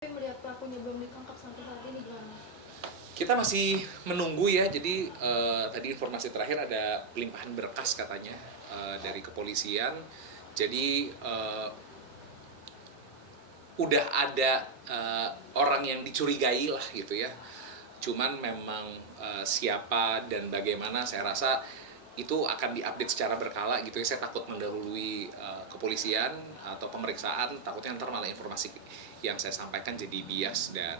Melihat pelakunya belum ditangkap sampai saat ini gimana? Kita masih menunggu ya, jadi tadi informasi terakhir ada pelimpahan berkas katanya dari kepolisian. Jadi udah ada orang yang dicurigai lah gitu ya. Cuman memang siapa dan bagaimana saya rasa itu akan diupdate secara berkala gitu ya. Saya takut mendahului kepolisian atau pemeriksaan, takutnya ntar malah informasi yang saya sampaikan jadi bias dan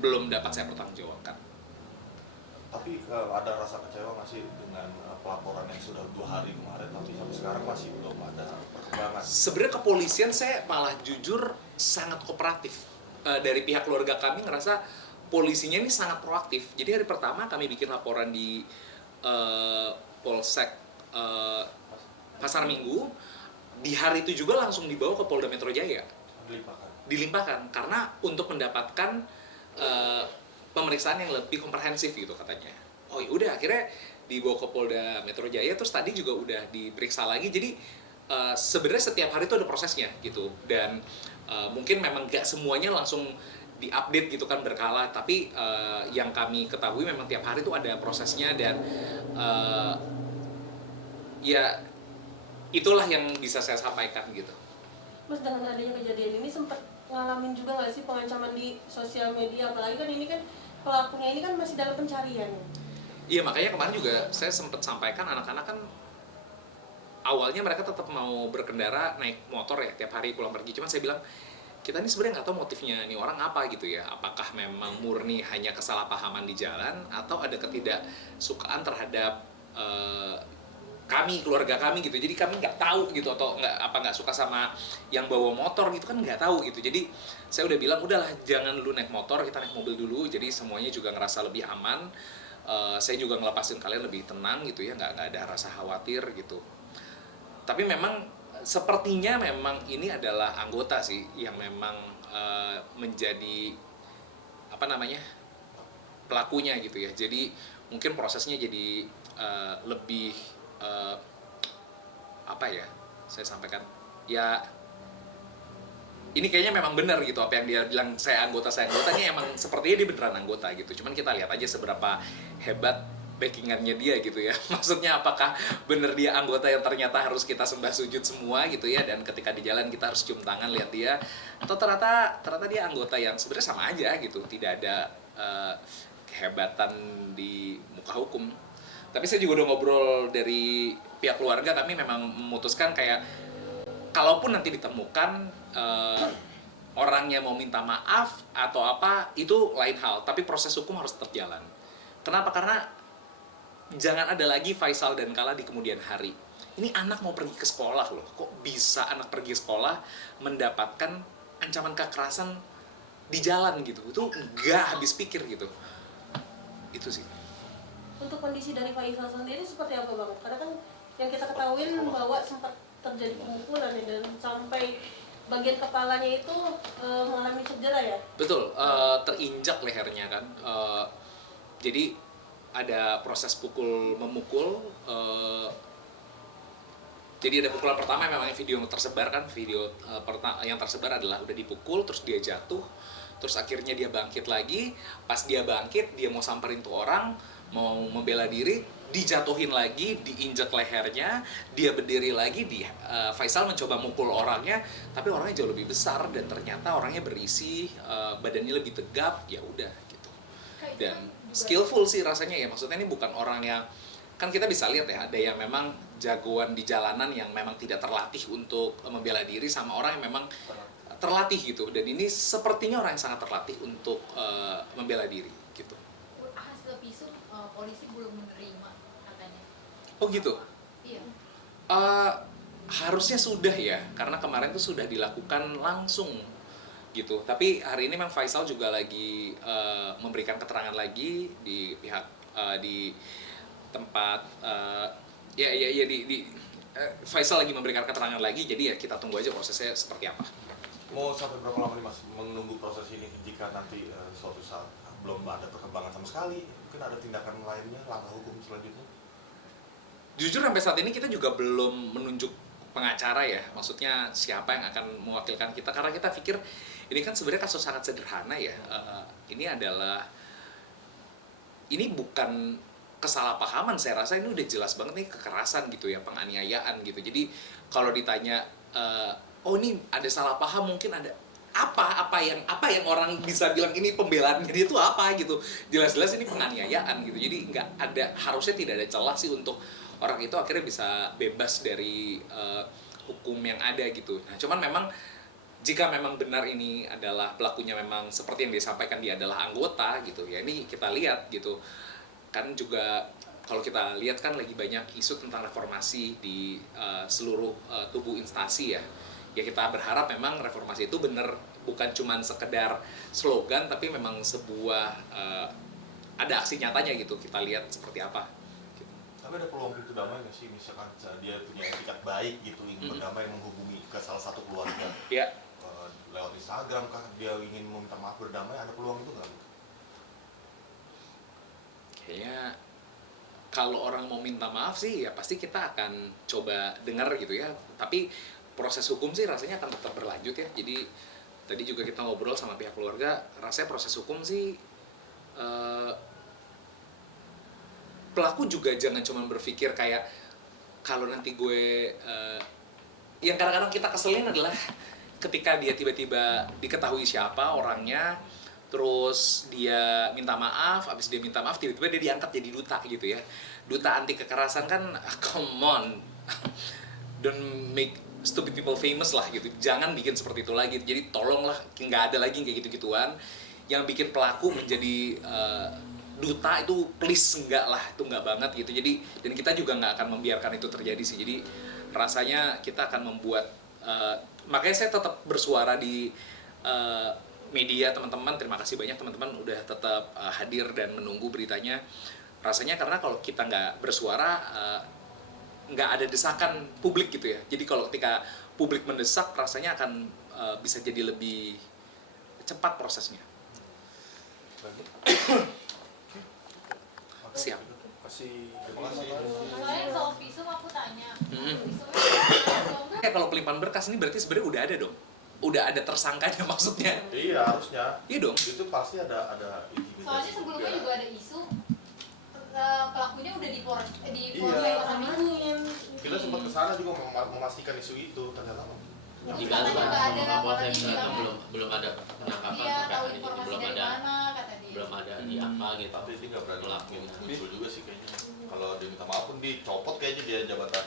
belum dapat saya pertanggungjawabkan. Tapi ada rasa kecewa nggak sih dengan pelaporan yang sudah 2 hari kemarin tapi sampai sekarang masih belum ada perkembangan? Sebenarnya kepolisian saya malah jujur sangat kooperatif. Dari pihak keluarga kami ngerasa polisinya ini sangat proaktif. Jadi hari pertama kami bikin laporan di Polsek Pasar Minggu, di hari itu juga langsung dibawa ke Polda Metro Jaya. Dilimpahkan karena untuk mendapatkan pemeriksaan yang lebih komprehensif gitu katanya. Oh ya udah, akhirnya dibawa ke Polda Metro Jaya, terus tadi juga udah diperiksa lagi. Jadi sebenarnya setiap hari itu ada prosesnya gitu, dan mungkin memang nggak semuanya langsung diupdate gitu kan berkala, tapi yang kami ketahui memang tiap hari itu ada prosesnya, dan ya itulah yang bisa saya sampaikan gitu. Mas, dengan adanya kejadian ini sempat ngalamin juga nggak sih pengancaman di sosial media, apalagi kan ini kan pelakunya ini kan masih dalam pencarian. Iya, makanya kemarin juga saya sempat sampaikan, anak-anak kan awalnya mereka tetap mau berkendara naik motor ya tiap hari pulang pergi. Cuman saya bilang, kita ini sebenarnya nggak tahu motifnya nih orang apa gitu ya. Apakah memang murni hanya kesalahpahaman di jalan atau ada ketidaksukaan terhadap kami, keluarga kami gitu. Jadi kami nggak tahu gitu, atau nggak suka sama yang bawa motor gitu kan, nggak tahu gitu. Jadi saya udah bilang, udahlah jangan dulu naik motor, kita naik mobil dulu. Jadi semuanya juga ngerasa lebih aman. Saya juga ngelepasin kalian lebih tenang gitu ya, nggak ada rasa khawatir gitu. Tapi memang sepertinya memang ini adalah anggota sih yang memang menjadi apa namanya pelakunya gitu ya. Jadi mungkin prosesnya jadi lebih apa ya saya sampaikan ya, ini kayaknya memang benar gitu apa yang dia bilang, saya anggota ini emang sepertinya dia beneran anggota gitu. Cuman kita lihat aja seberapa hebat backingannya dia gitu ya. Maksudnya apakah bener dia anggota yang ternyata harus kita sembah sujud semua gitu ya, dan ketika di jalan kita harus cium tangan lihat dia, atau ternyata dia anggota yang sebenarnya sama aja gitu, tidak ada kehebatan di muka hukum. Tapi saya juga udah ngobrol dari pihak keluarga, kami memang memutuskan kayak kalaupun nanti ditemukan orangnya mau minta maaf atau apa, itu lain hal, tapi proses hukum harus tetap jalan. Kenapa? Karena jangan ada lagi Faisal dan Kala di kemudian hari. Ini anak mau pergi ke sekolah loh, kok bisa anak pergi sekolah mendapatkan ancaman kekerasan di jalan gitu, itu nggak habis pikir gitu. Itu sih. Untuk kondisi dari Faisal sendiri seperti apa Bang? Karena kan yang kita ketahui bahwa sempat terjadi pemukulan ya, dan sampai bagian kepalanya itu mengalami cedera ya? Betul, terinjak lehernya kan. Jadi ada proses memukul. Jadi ada pukulan pertama, memang video yang tersebar kan, yang tersebar adalah udah dipukul, terus dia jatuh, terus akhirnya dia bangkit lagi. Pas dia bangkit, dia mau samperin tuh orang, mau membela diri, dijatuhin lagi, diinjak lehernya, dia berdiri lagi, Faisal mencoba mukul orangnya, tapi orangnya jauh lebih besar dan ternyata orangnya berisi, badannya lebih tegap, ya udah gitu. Dan skillful sih rasanya ya, maksudnya ini bukan orang yang, kan kita bisa lihat ya, ada yang memang jagoan di jalanan yang memang tidak terlatih untuk membela diri, sama orang yang memang terlatih gitu. Dan ini sepertinya orang yang sangat terlatih untuk membela diri gitu. Hasil visum polisi belum menerima katanya. Oh gitu? Iya. Harusnya sudah ya, karena kemarin tuh sudah dilakukan langsung gitu. Tapi hari ini memang Faisal juga lagi memberikan keterangan lagi di pihak di tempat Faisal lagi memberikan keterangan lagi. Jadi ya kita tunggu aja prosesnya seperti apa. Mau sampai berapa lama nih Mas menunggu proses ini, jika nanti suatu saat belum ada perkembangan sama sekali, mungkin ada tindakan lainnya, langkah hukum selanjutnya? Jujur sampai saat ini kita juga belum menunjuk pengacara ya, maksudnya siapa yang akan mewakilkan kita, karena kita pikir ini kan sebenarnya kasus sangat sederhana ya. Ini bukan kesalahpahaman, saya rasa ini udah jelas banget nih kekerasan gitu ya, penganiayaan gitu. Jadi kalau ditanya oh ini ada salah paham, mungkin ada apa yang orang bisa bilang ini pembelaannya dia tuh apa gitu. Jelas-jelas ini penganiayaan gitu. Jadi harusnya tidak ada celah sih untuk orang itu akhirnya bisa bebas dari hukum yang ada gitu. Nah, cuman memang jika memang benar ini adalah pelakunya memang seperti yang disampaikan dia adalah anggota gitu ya, ini kita lihat gitu kan. Juga kalau kita lihat kan lagi banyak isu tentang reformasi di seluruh tubuh instansi ya. Ya kita berharap memang reformasi itu benar, bukan cuman sekedar slogan tapi memang sebuah ada aksi nyatanya gitu. Kita lihat seperti apa. Tapi ada peluang pintu damai nggak sih, misalkan dia punya etikat baik gitu, ingin berdamai, menghubungi ke salah satu keluarga Ya. Lewat Instagram kah, dia ingin meminta maaf berdamai, ada peluang itu nggak? Kayaknya kalau orang mau minta maaf sih ya pasti kita akan coba dengar gitu ya. Tapi proses hukum sih rasanya akan tetap berlanjut ya. Jadi tadi juga kita ngobrol sama pihak keluarga, rasanya proses hukum sih pelaku juga jangan cuma berpikir kayak kalau nanti gue yang kadang-kadang kita keselin adalah ketika dia tiba-tiba diketahui siapa orangnya, terus dia minta maaf, abis dia minta maaf tiba-tiba dia diangkat jadi duta gitu ya, duta anti kekerasan kan. Come on, don't make stupid people famous lah gitu, jangan bikin seperti itu lagi. Jadi tolonglah, nggak ada lagi kayak gitu-gituan yang bikin pelaku menjadi duta itu, please enggak lah, itu enggak banget gitu. Jadi dan kita juga nggak akan membiarkan itu terjadi sih. Jadi rasanya kita akan membuat makanya saya tetap bersuara di media teman-teman. Terima kasih banyak teman-teman udah tetap hadir dan menunggu beritanya. Rasanya karena kalau kita nggak bersuara nggak ada desakan publik gitu ya. Jadi kalau ketika publik mendesak rasanya akan bisa jadi lebih cepat prosesnya. Siap. Terima kasih. Soalnya soal visum aku tanya. Visumnya Ya kalau pelimpahan berkas ini berarti sebenarnya udah ada dong. Udah ada tersangkanya maksudnya. Iya, harusnya. Iya dong. Itu pasti ada intimidasi. soalnya sebelumnya juga ada isu pelakunya udah di Polres Iya. Pasar Minggu. Kita sempat kesana juga memastikan isu itu, ternyata Terus Jika katanya nggak ada Kapolsek orang ternyata bilangnya, belum ada penangkapan dia sampai tahu hari ini informasi belum dari ada mana kata dia. di apa gitu. tapi dia nggak berani Pelaku. muncul juga sih kayaknya. Kalau dia minta maaf pun dicopot kayaknya dia jabatan.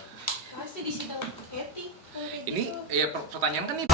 Pasti di sidang etik. Ini ya pertanyaan kan nih